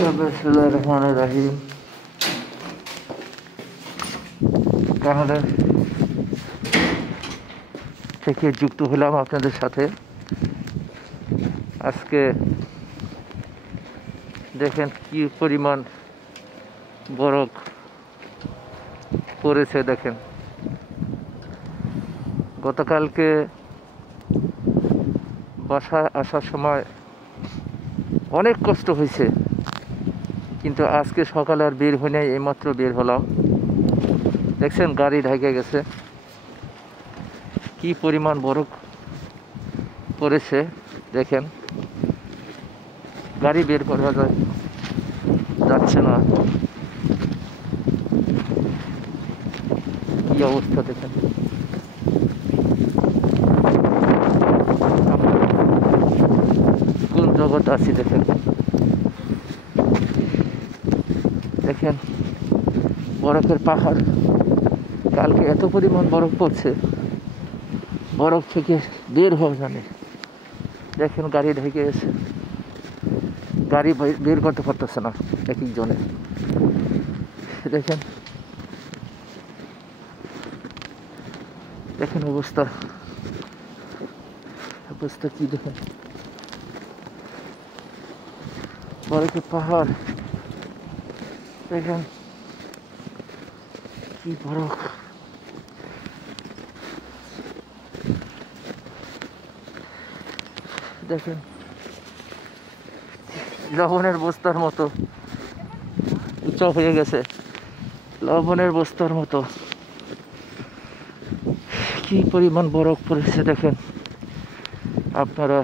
বিসমিল্লাহির রহমানির রহিম। কানাডা থেকে যুক্ত হলাম আপনাদের সাথে। আজকে দেখেন কি পরিমাণ বরফ পড়েছে। দেখেন গতকালকে বাসায় আসার সময় অনেক কষ্ট হয়েছে, কিন্তু আজকে সকালে আর বের হই নাই, এইমাত্র বের হলাম। দেখছেন গাড়ি ঢেকে গেছে, কি পরিমাণ বরফ পড়েছে। দেখেন গাড়ি বের করা যাচ্ছে না, কি অবস্থা দেখেন। কোন জগৎ আছি দেখেন। দেখেন বরফের পাহাড়, কালকে এত পরিমাণ বরফ পড়ছে, বরফ থেকে বের হওয়া জানে। দেখেন গাড়ি ঢেকে গেছে, গাড়ি বের করতে পারতেছে না এক একজনে। দেখেন দেখেন অবস্থা অবস্থা কি দেখেন, বরফের পাহাড়। দেখেন কি বরফ। দেখেন লবণের বস্তার মতো উঁচা হয়ে গেছে, লবণের বস্তার মতো। কি পরিমাণ বরফ পড়েছে দেখেন আপনারা।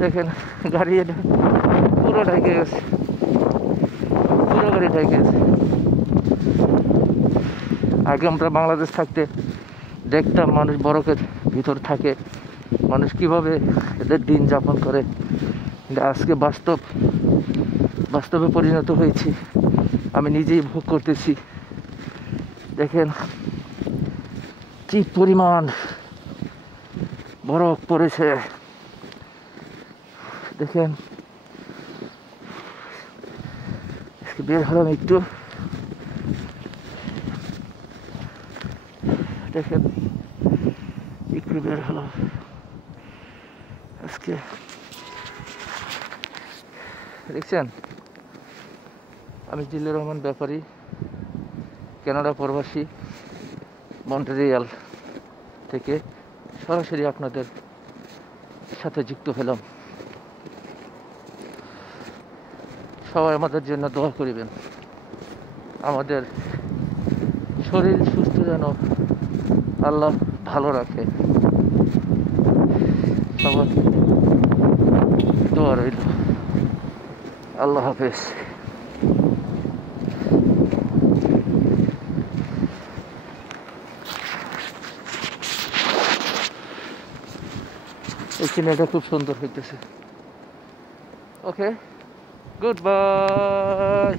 দেখেন গাড়ি পুরো ঢেকে গেছে, পুরো গাড়ি ঢেকে গেছে। আগে আমরা বাংলাদেশ থাকতে দেখতাম মানুষ বরফের ভিতর থাকে, মানুষ কিভাবে এদের দিন যাপন করে, কিন্তু আজকে বাস্তবে পরিণত হয়েছি, আমি নিজেই ভোগ করতেছি। দেখেন কি পরিমাণ বরফ পড়েছে। দেখেন বের হলাম একটু, দেখেন একটু বের হলাম আজকে। দেখছেন আমি জিল্লুর রহমান ব্যাপারী, কানাডা প্রবাসী, মন্ট্রিয়াল থেকে সরাসরি আপনাদের সাথে যুক্ত হলাম। সবাই আমাদের জন্য দোয়া করিবেন, আমাদের শরীর সুস্থ যেন আল্লাহ ভালো রাখে। সবার দোয়া রইল। আল্লাহ হাফেজ। এই সিনেমাটা খুব সুন্দর হইতেছে। ওকে, গুড বাই।